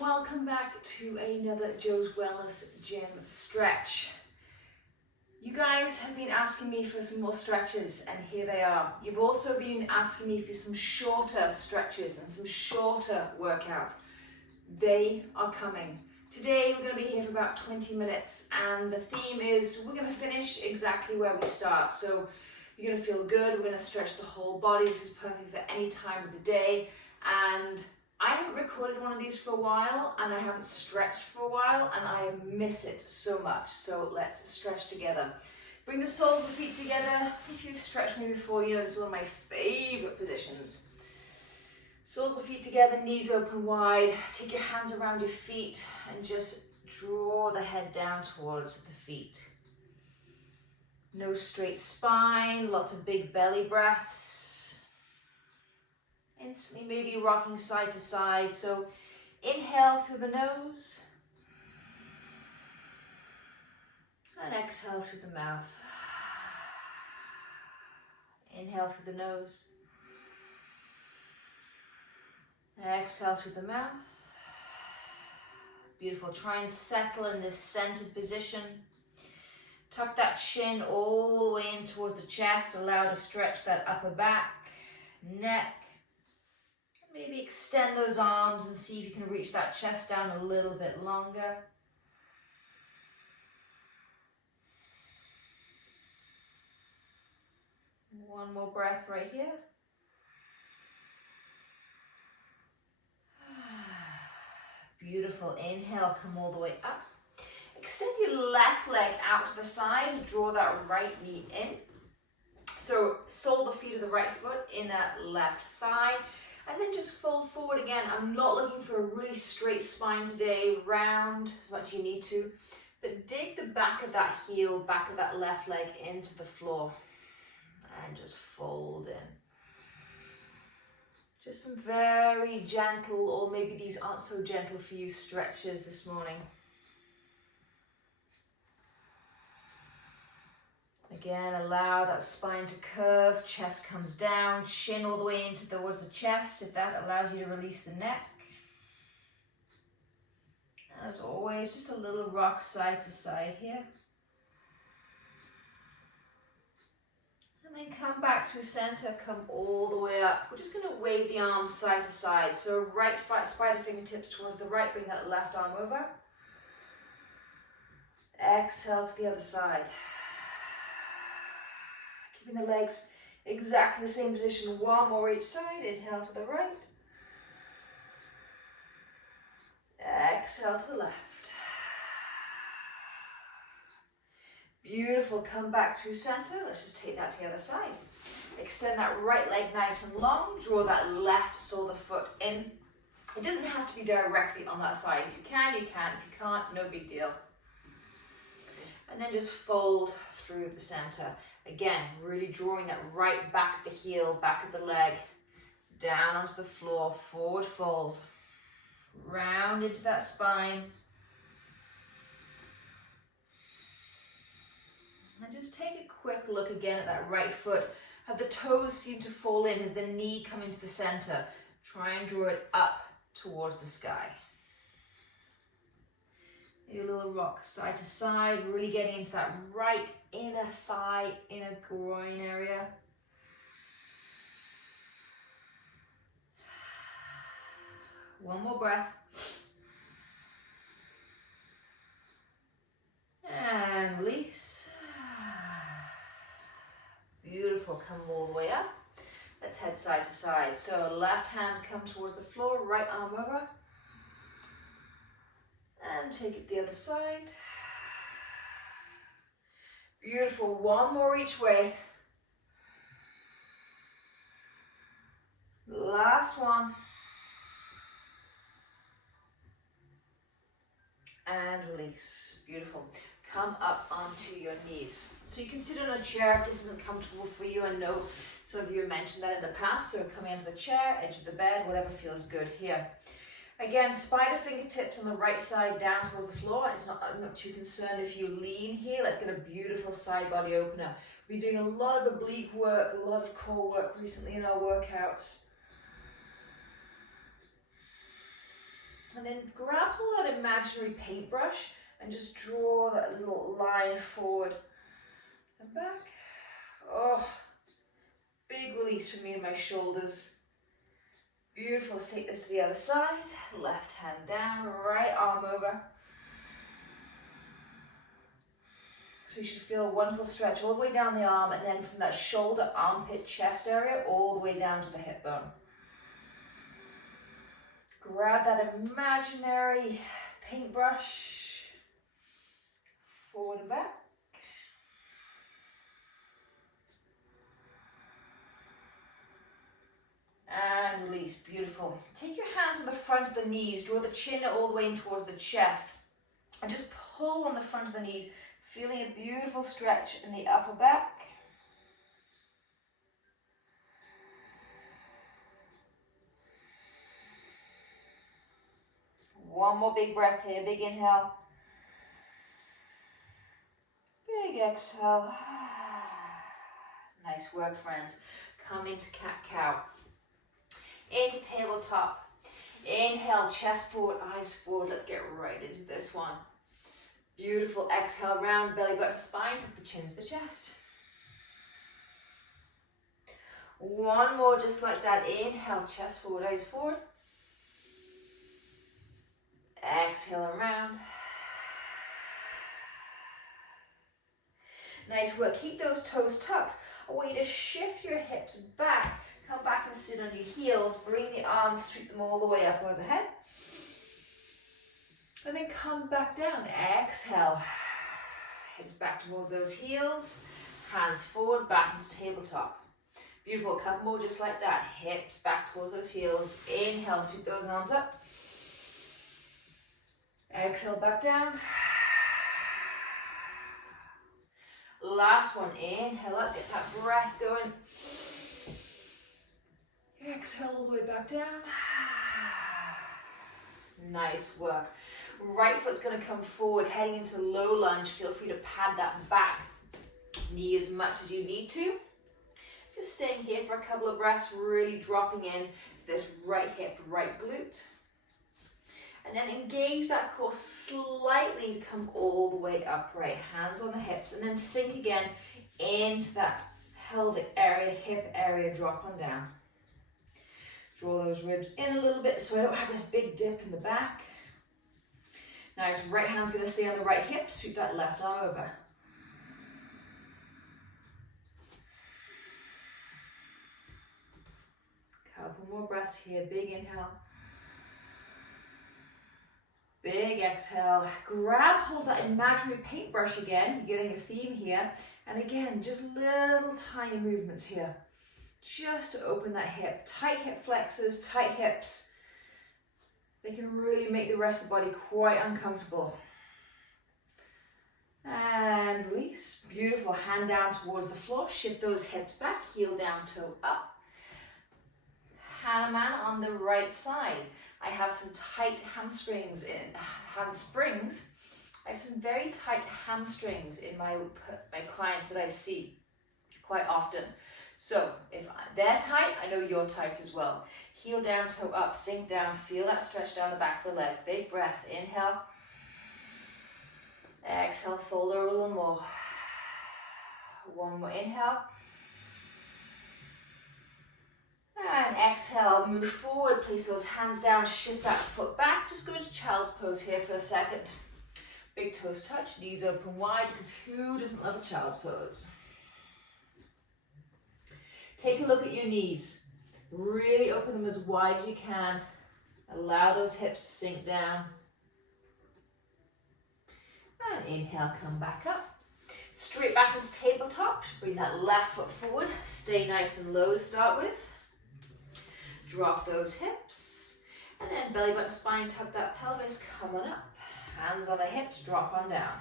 Welcome back to another Joe's Wellness Gym stretch. You guys have been asking me for some more stretches, and here they are. You've also been asking me for some shorter stretches and some shorter workouts. They are coming. Today we're going to be here for about 20 minutes, and the theme is we're going to finish exactly where we start. So you're going to feel good, we're going to stretch the whole body. This is perfect for any time of the day, and I haven't recorded one of these for a while, and I haven't stretched for a while, and I miss it so much. So let's stretch together. Bring the soles of the feet together. If you've stretched me before, you know this is one of my favorite positions. Soles of the feet together, knees open wide. Take your hands around your feet and just draw the head down towards the feet. No straight spine, lots of big belly breaths. Instantly maybe rocking side to side. So inhale through the nose and exhale through the mouth. Inhale through the nose, exhale through the mouth. Beautiful. Try and settle in this centered position. Tuck that chin all the way in towards the chest. Allow to stretch that upper back, neck. Maybe extend those arms and see if you can reach that chest down a little bit longer. One more breath right here. Beautiful. Inhale, come all the way up. Extend your left leg out to the side. Draw that right knee in. So sole the feet of the right foot, inner left thigh. And then just fold forward again. I'm not looking for a really straight spine today. Round as much as you need to. But dig the back of that heel, back of that left leg into the floor. And just fold in. Just some very gentle, or maybe these aren't so gentle for you, stretches this morning. Again, allow that spine to curve, chest comes down, chin all the way into towards the chest, if that allows you to release the neck. As always, just a little rock side to side here. And then come back through center, come all the way up. We're just going to wave the arms side to side. So right spider fingertips towards the right, bring that left arm over. Exhale to the other side. Keeping the legs exactly the same position, one more each side. Inhale to the right. Exhale to the left. Beautiful, come back through center. Let's just take that to the other side. Extend that right leg nice and long. Draw that left sole of the foot in. It doesn't have to be directly on that thigh. If you can, you can. If you can't, no big deal. And then just fold through the center. Again, really drawing that right back of the heel, back of the leg, down onto the floor, forward fold. Round into that spine. And just take a quick look again at that right foot. Have the toes seem to fall in as the knee come into the center. Try and draw it up towards the sky. Maybe a little rock side to side, really getting into that right inner thigh, inner groin area. One more breath. And release. Beautiful, come all the way up. Let's head side to side. So left hand come towards the floor, right arm over. And take it the other side. Beautiful, one more each way. Last one. And release. Beautiful. Come up onto your knees. So you can sit on a chair if this isn't comfortable for you. I know some of you have mentioned that in the past. So coming onto the chair, edge of the bed, whatever feels good here. Again, spider fingertips on the right side down towards the floor. I'm not too concerned if you lean here. Let's get a beautiful side body opener. We're doing a lot of oblique work, a lot of core work recently in our workouts. And then grab hold of that imaginary paintbrush and just draw that little line forward and back. Oh, big release from me in my shoulders. Beautiful. Let's take this to the other side. Left hand down, right arm over. So you should feel a wonderful stretch all the way down the arm, and then from that shoulder, armpit, chest area, all the way down to the hip bone. Grab that imaginary paintbrush, forward and back. And release, beautiful. Take your hands on the front of the knees, draw the chin all the way in towards the chest, and just pull on the front of the knees, feeling a beautiful stretch in the upper back. One more big breath here, big inhale. Big exhale. Nice work, friends. Come into cat-cow. Into tabletop. Inhale, chest forward, eyes forward. Let's get right into this one. Beautiful. Exhale, round belly button to spine, tuck the chin to the chest. One more just like that. Inhale, chest forward, eyes forward. Exhale around. Nice work. Keep those toes tucked. I want you to shift your hips back. Come back and sit on your heels. Bring the arms, sweep them all the way up overhead. And then come back down. Exhale. Heads back towards those heels. Hands forward, back into tabletop. Beautiful. A couple more just like that. Hips back towards those heels. Inhale, sweep those arms up. Exhale, back down. Last one. Inhale up, get that breath going. Exhale all the way back down. Nice work. Right foot's going to come forward, heading into low lunge. Feel free to pad that back knee as much as you need to. Just staying here for a couple of breaths, really dropping in to this right hip, right glute. And then engage that core slightly to come all the way upright. Hands on the hips, and then sink again into that pelvic area, hip area, drop on down. Draw those ribs in a little bit so I don't have this big dip in the back. Nice, right hand's gonna stay on the right hip, sweep that left arm over. Couple more breaths here, big inhale. Big exhale. Grab hold of that imaginary paintbrush again. You're getting a theme here. And again, just little tiny movements here. Just to open that hip. Tight hip flexors, tight hips. They can really make the rest of the body quite uncomfortable. And release. Beautiful. Hand down towards the floor. Shift those hips back. Heel down, toe up. Hanuman on the right side. I have some tight hamstrings I have some very tight hamstrings in my clients that I see quite often. So if they're tight, I know you're tight as well. Heel down, toe up, sink down, feel that stretch down the back of the leg. Big breath, inhale. Exhale, fold over a little more. One more inhale. And exhale, move forward, place those hands down, shift that foot back. Just go into child's pose here for a second. Big toes touch, knees open wide, because who doesn't love a child's pose? Take a look at your knees. Really open them as wide as you can. Allow those hips to sink down. And inhale, come back up. Straight back into tabletop. Bring that left foot forward. Stay nice and low to start with. Drop those hips, and then belly button spine, tuck that pelvis, come on up. Hands on the hips, drop on down.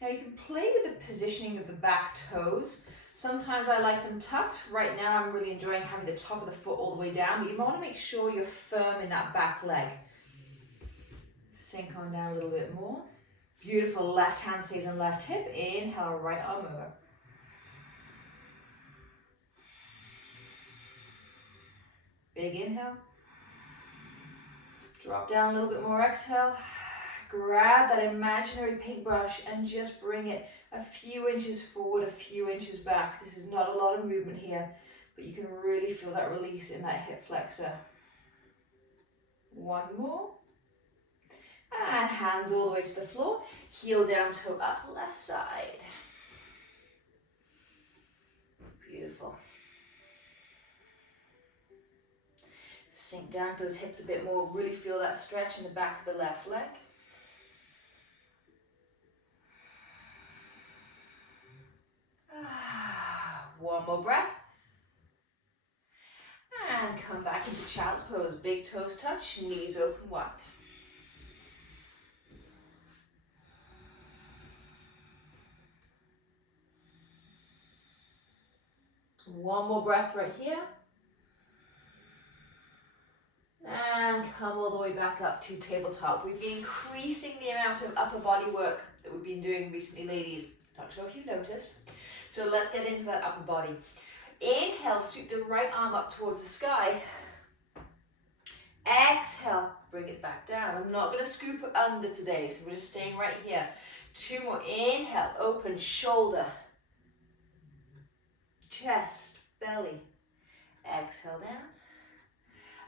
Now you can play with the positioning of the back toes. Sometimes I like them tucked. Right now I'm really enjoying having the top of the foot all the way down, but you want to make sure you're firm in that back leg. Sink on down a little bit more. Beautiful, left hand stays on left hip. Inhale, right arm over. Big inhale. Drop down a little bit more, exhale. Grab that imaginary paintbrush and just bring it a few inches forward, a few inches back. This is not a lot of movement here, but you can really feel that release in that hip flexor. One more. And hands all the way to the floor. Heel down, toe up, left side. Beautiful. Sink down those hips a bit more. Really feel that stretch in the back of the left leg. One more breath. And come back into child's pose. Big toes touch, knees open wide. One more breath right here. And come all the way back up to tabletop. We've been increasing the amount of upper body work that we've been doing recently, ladies. Not sure if you've noticed. So let's get into that upper body. Inhale, sweep the right arm up towards the sky. Exhale, bring it back down. I'm not going to scoop under today, so we're just staying right here. Two more. Inhale, open shoulder, chest, belly. Exhale down.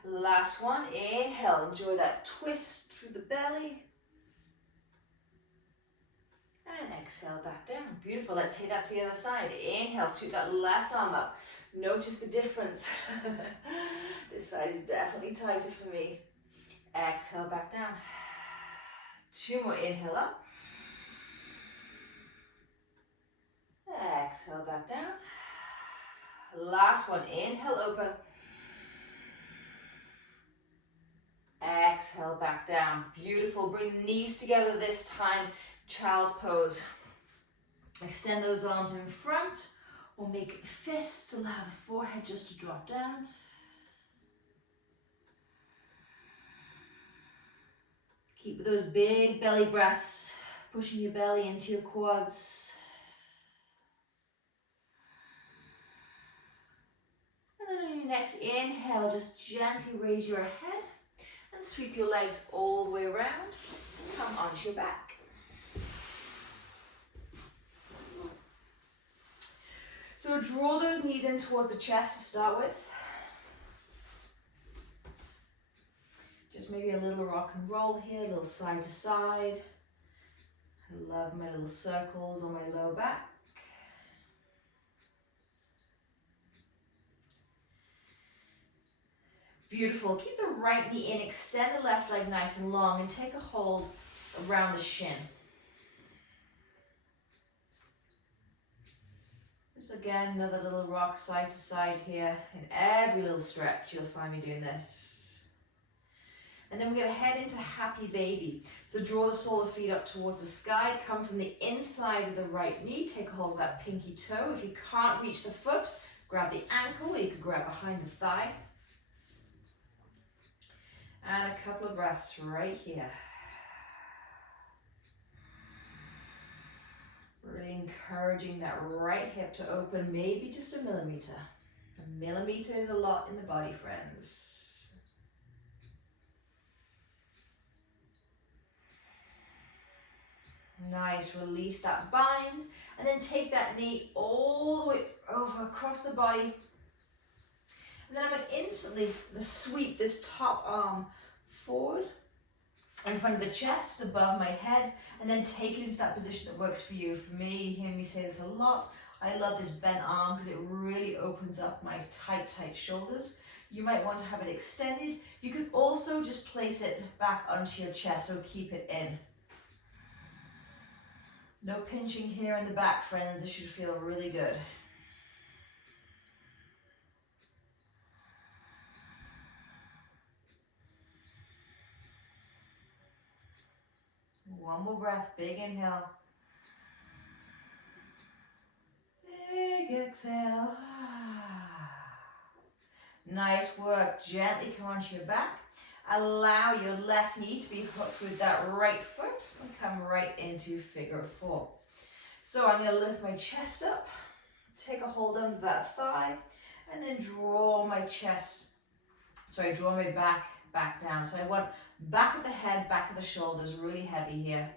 Last one. Inhale, enjoy that twist through the belly. And exhale back down. Beautiful. Let's take that to the other side. Inhale, sweep that left arm up. Notice the difference. This side is definitely tighter for me. Exhale back down. Two more. Inhale up. Exhale back down. Last one. Inhale, open. Exhale back down. Beautiful. Bring the knees together this time. Child's pose. Extend those arms in front or make fists. Allow the forehead just to drop down. Keep those big belly breaths, pushing your belly into your quads. And then on your next inhale, just gently raise your head and sweep your legs all the way around. Come onto your back. So draw those knees in towards the chest to start with. Just maybe a little rock and roll here, a little side to side. I love my little circles on my low back. Beautiful. Keep the right knee in, extend the left leg nice and long, and take a hold around the shin. Just again, another little rock side to side here. In every little stretch, you'll find me doing this. And then we're going to head into happy baby. So draw the sole of the feet up towards the sky. Come from the inside of the right knee. Take a hold of that pinky toe. If you can't reach the foot, grab the ankle, or you can grab behind the thigh. And a couple of breaths right here. Really encouraging that right hip to open, maybe just a millimeter. A millimeter is a lot in the body, friends. Nice, release that bind, and then take that knee all the way over across the body. And then I'm going to instantly sweep this top arm forward in front of the chest, above my head, and then take it into that position that works for you. For me, you hear me say this a lot, I love this bent arm because it really opens up my tight shoulders. You might want to have it extended. You could also just place it back onto your chest, so keep it in. No pinching here in the back, friends. This should feel really good. One more breath, big inhale. Big exhale. Nice work. Gently come onto your back. Allow your left knee to be hooked with that right foot and come right into figure four. So I'm going to lift my chest up, take a hold under that thigh, and then draw my back back down. So I want back of the head, back of the shoulders, really heavy here.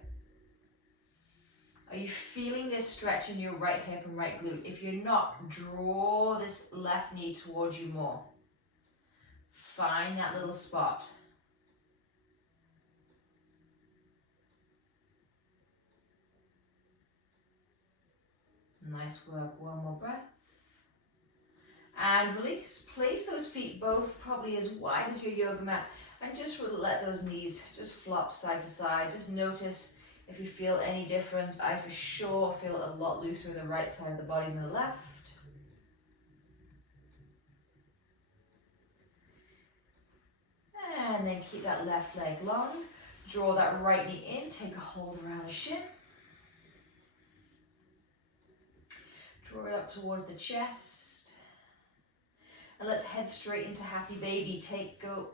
Are you feeling this stretch in your right hip and right glute? If you're not, draw this left knee towards you more. Find that little spot. Nice work. One more breath. And release. Place those feet both probably as wide as your yoga mat, and just let those knees just flop side to side. Just notice if you feel any different. I for sure feel a lot looser in the right side of the body than the left. And then keep that left leg long. Draw that right knee in. Take a hold around the shin. Draw it up towards the chest. And let's head straight into happy baby. Take go.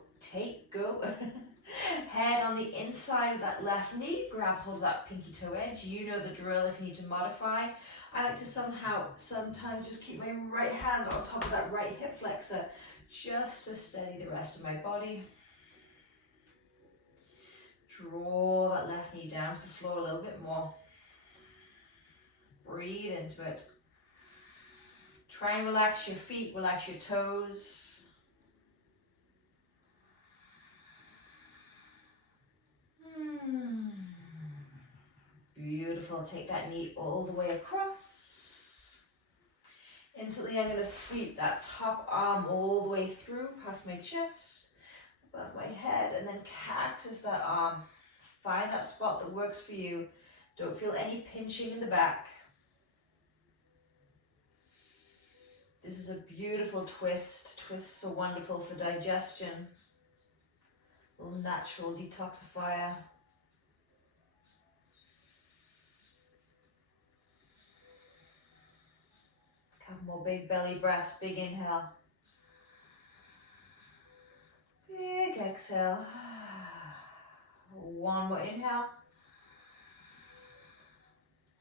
Head on the inside of that left knee. Grab hold of that pinky toe edge. You know the drill if you need to modify. I like to sometimes just keep my right hand on top of that right hip flexor, just to steady the rest of my body. Draw that left knee down to the floor a little bit more. Breathe into it. Try and relax your feet, relax your toes. Beautiful. Take that knee all the way across. Instantly, I'm going to sweep that top arm all the way through, past my chest, above my head, and then cactus that arm. Find that spot that works for you. Don't feel any pinching in the back. This is a beautiful twist. Twists are wonderful for digestion. A little natural detoxifier. Couple more big belly breaths, big inhale. Big exhale. One more inhale.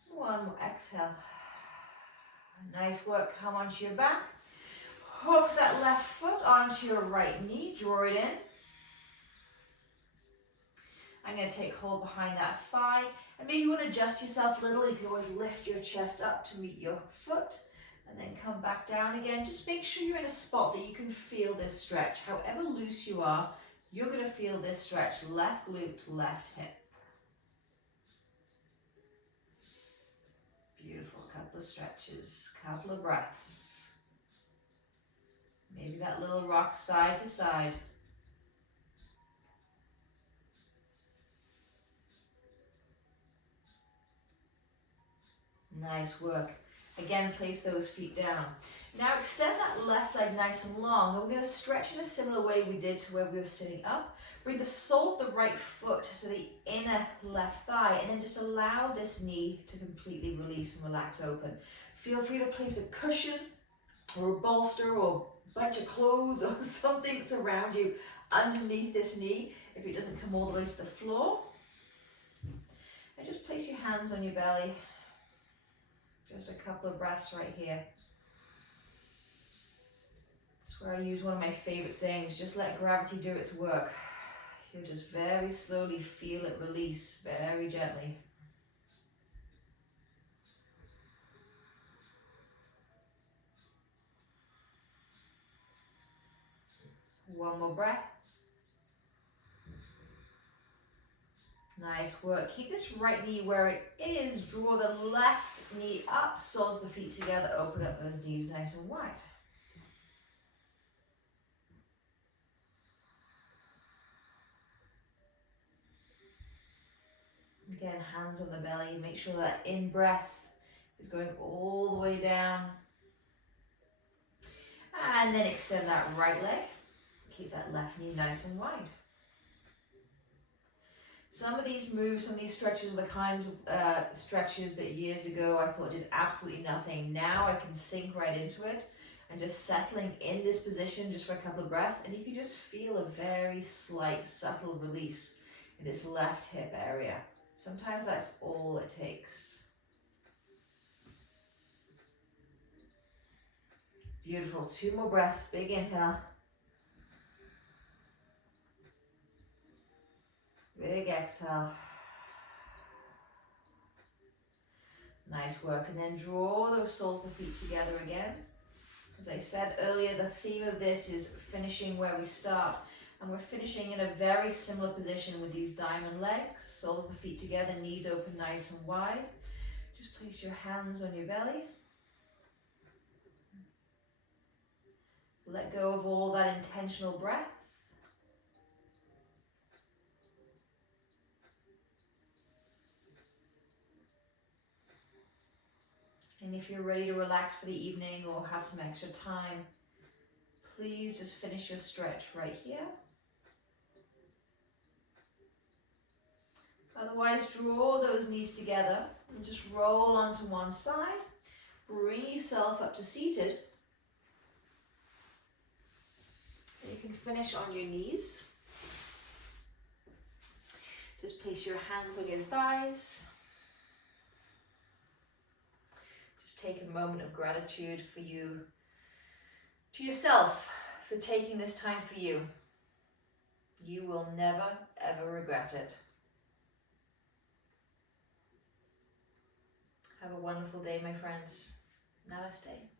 One more exhale. Nice work. Come onto your back. Hook that left foot onto your right knee. Draw it in. I'm going to take hold behind that thigh. And maybe you want to adjust yourself a little. You can always lift your chest up to meet your foot. And then come back down again. Just make sure you're in a spot that you can feel this stretch. However loose you are, you're going to feel this stretch. Left glute, left hip. Beautiful. Couple of stretches, couple of breaths. Maybe that little rock side to side. Nice work. Again, place those feet down. Now extend that left leg nice and long, and we're going to stretch in a similar way we did to where we were sitting up. Bring the sole of the right foot to the inner left thigh, and then just allow this knee to completely release and relax open. Feel free to place a cushion or a bolster or a bunch of clothes or something that's around you underneath this knee if it doesn't come all the way to the floor. And just place your hands on your belly. Just a couple of breaths right here. That's where I use one of my favorite sayings, just let gravity do its work. You'll just very slowly feel it release, very gently. One more breath. Nice work. Keep this right knee where it is. Draw the left knee up, soles the feet together, open up those knees nice and wide. Again, hands on the belly. Make sure that in-breath is going all the way down. And then extend that right leg. Keep that left knee nice and wide. Some of these moves, some of these stretches are the kinds of stretches that years ago I thought did absolutely nothing. Now I can sink right into it and just settling in this position just for a couple of breaths, and you can just feel a very slight, subtle release in this left hip area. Sometimes that's all it takes. Beautiful. 2 more breaths. Big inhale. big exhale. Nice work. And then draw those soles of the feet together again. As I said earlier, the theme of this is finishing where we start. And we're finishing in a very similar position with these diamond legs. Soles of the feet together, knees open nice and wide. Just place your hands on your belly. Let go of all that intentional breath. And if you're ready to relax for the evening or have some extra time, please just finish your stretch right here. Otherwise, draw those knees together and just roll onto one side. Bring yourself up to seated. You can finish on your knees. Just place your hands on your thighs. Just take a moment of gratitude for you, to yourself, for taking this time for you. You will never, ever regret it. Have a wonderful day, my friends. Namaste.